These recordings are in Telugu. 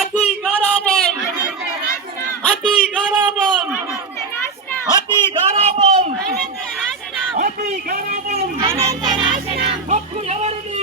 అతి గారాబం అతి గారాబం అతి గారాబం అతి గారాబం తప్పు ఎవరిది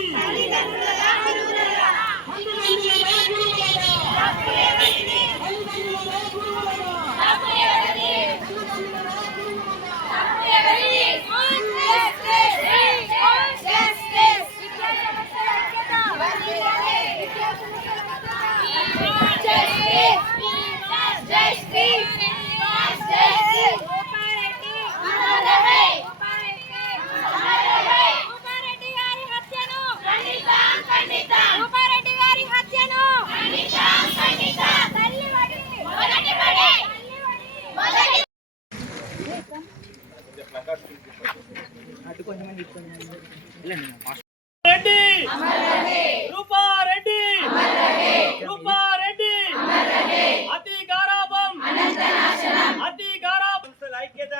రెడ్డి రూపారెడ్డి రూపారెడ్డి అతి గారాబం అతి గారాబం ఐక్యత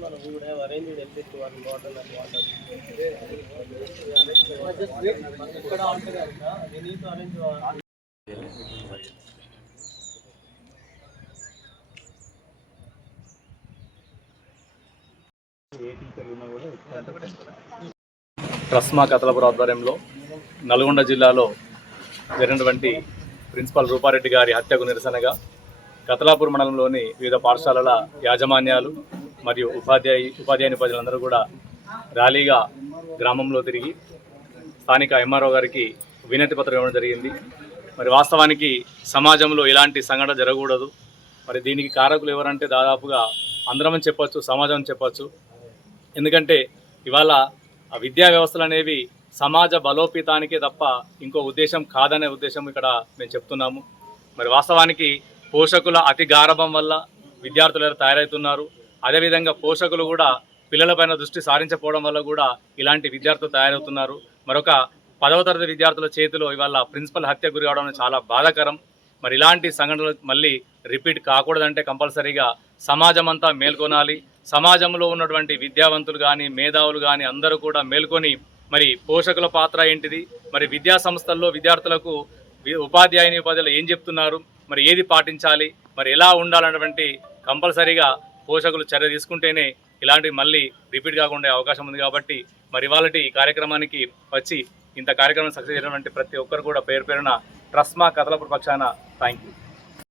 మనం కూడా అరేంజ్ వెళ్ళేసి వాళ్ళు వాటర్ ఇక్కడ ఉంటుంది అరేంజ్ ట్రస్మా కతలాపూర్ ఆధ్వర్యంలో నల్గొండ జిల్లాలో జరిగినటువంటి ప్రిన్సిపల్ రూపారెడ్డి గారి హత్యకు నిరసనగా కతలాపూర్ మండలంలోని వివిధ పాఠశాలల యాజమాన్యాలు మరియు ఉపాధ్యాయుని ప్రజలందరూ కూడా ర్యాలీగా గ్రామంలో తిరిగి స్థానిక ఎంఆర్ఓ గారికి వినతి పత్రం ఇవ్వడం జరిగింది. మరి వాస్తవానికి సమాజంలో ఇలాంటి సంఘటన జరగకూడదు. మరి దీనికి కారకులు ఎవరంటే దాదాపుగా అందరం చెప్పొచ్చు, సమాజం చెప్పొచ్చు. ఎందుకంటే ఇవాళ విద్యా వ్యవస్థలు అనేవి సమాజ బలోపేతానికే తప్ప ఇంకో ఉద్దేశం కాదనే ఉద్దేశం ఇక్కడ మేము చెప్తున్నాము. మరి వాస్తవానికి పోషకుల అతి గారాబం వల్ల విద్యార్థులు తయారవుతున్నారు. అదేవిధంగా పోషకులు కూడా పిల్లలపైన దృష్టి సారించకపోవడం వల్ల కూడా ఇలాంటి విద్యార్థులు తయారవుతున్నారు. మరొక 10వ తరగతి విద్యార్థుల చేతిలో ఇవాళ ప్రిన్సిపల్ హత్య గురి కావడం చాలా బాధాకరం. మరి ఇలాంటి సంఘటనలు మళ్ళీ రిపీట్ కాకూడదంటే కంపల్సరీగా సమాజం అంతా మేల్కొనాలి. సమాజంలో ఉన్నటువంటి విద్యావంతులు కానీ మేధావులు కానీ అందరూ కూడా మేల్కొని మరి పోషకుల పాత్ర ఏంటిది, మరి విద్యా సంస్థల్లో విద్యార్థులకు ఉపాధ్యాయులు ఏం చెప్తున్నారు, మరి ఏది పాటించాలి, మరి ఎలా ఉండాలన్నటువంటి కంపల్సరీగా పోషకులు చర్య తీసుకుంటేనే ఇలాంటివి మళ్ళీ రిపీట్ కాకుండా అవకాశం ఉంది. కాబట్టి మరి ఇవాళటి ఈ కార్యక్రమానికి వచ్చి ఇంత కార్యక్రమం సక్సెస్ చేయడం ప్రతి ఒక్కరు కూడా పేరు పేరున ట్రస్మా కతలాపూర్ పక్షాన థ్యాంక్ యూ.